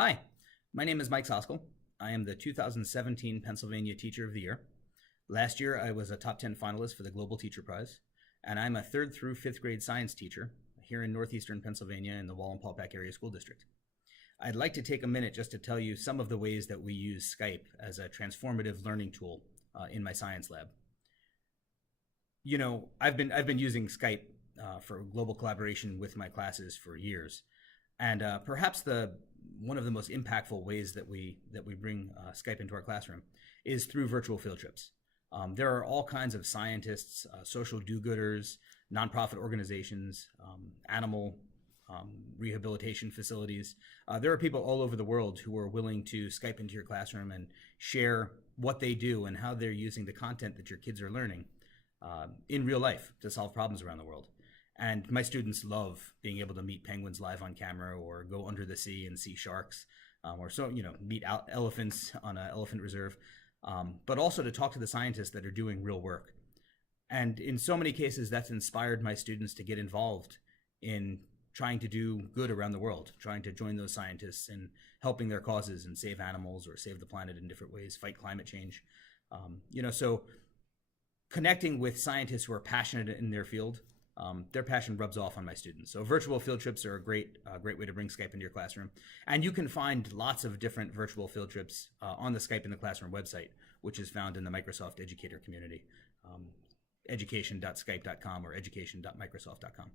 Hi, my name is Mike Soskell. I am the 2017 Pennsylvania Teacher of the Year. Last year, I was a top 10 finalist for the Global Teacher Prize, and I'm a 3rd through 5th grade science teacher here in northeastern Pennsylvania in the Wallenpaupack Area School District. I'd like to take a minute just to tell you some of the ways that we use Skype as a transformative learning tool in my science lab. You know, I've been using Skype for global collaboration with my classes for years, and perhaps one of the most impactful ways that we bring Skype into our classroom is through virtual field trips. There are all kinds of scientists, social do-gooders, nonprofit organizations, animal rehabilitation facilities. There are people all over the world who are willing to Skype into your classroom and share what they do and how they're using the content that your kids are learning in real life to solve problems around the world. And my students love being able to meet penguins live on camera, or go under the sea and see sharks, or meet elephants on an elephant reserve, but also to talk to the scientists that are doing real work. And in so many cases, that's inspired my students to get involved in trying to do good around the world, trying to join those scientists in helping their causes and save animals or save the planet in different ways, fight climate change. So connecting with scientists who are passionate in their field, their passion rubs off on my students. So virtual field trips are a great way to bring Skype into your classroom. And you can find lots of different virtual field trips on the Skype in the Classroom website, which is found in the Microsoft educator community, education.skype.com or education.microsoft.com.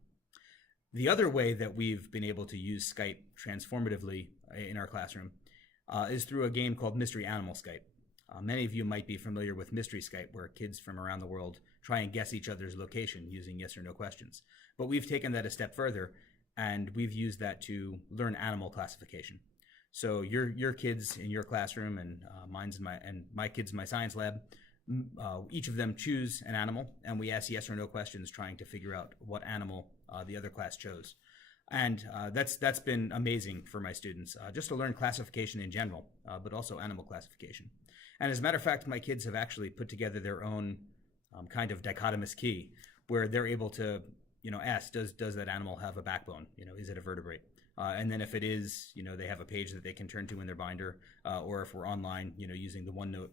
The other way that we've been able to use Skype transformatively in our classroom is through a game called Mystery Animal Skype. Many of you might be familiar with Mystery Skype, where kids from around the world try and guess each other's location using yes or no questions. But we've taken that a step further, and we've used that to learn animal classification. So your kids in your classroom and my kids in my science lab, each of them choose an animal, and we ask yes or no questions trying to figure out what animal the other class chose. And that's been amazing for my students, just to learn classification in general, but also animal classification. And as a matter of fact, my kids have actually put together their own kind of dichotomous key, where they're able to ask, does that animal have a backbone? Is it a vertebrate? And then if it is, they have a page that they can turn to in their binder, or if we're online, using the OneNote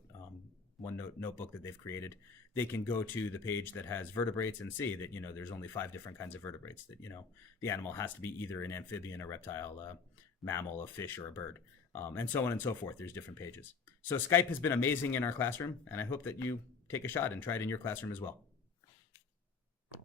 notebook that they've created, they can go to the page that has vertebrates and see that there's only 5 different kinds of vertebrates, that the animal has to be either an amphibian, a reptile, a mammal, a fish, or a bird, and so on and so forth. There's different pages. So Skype has been amazing in our classroom, and I hope that you take a shot and try it in your classroom as well.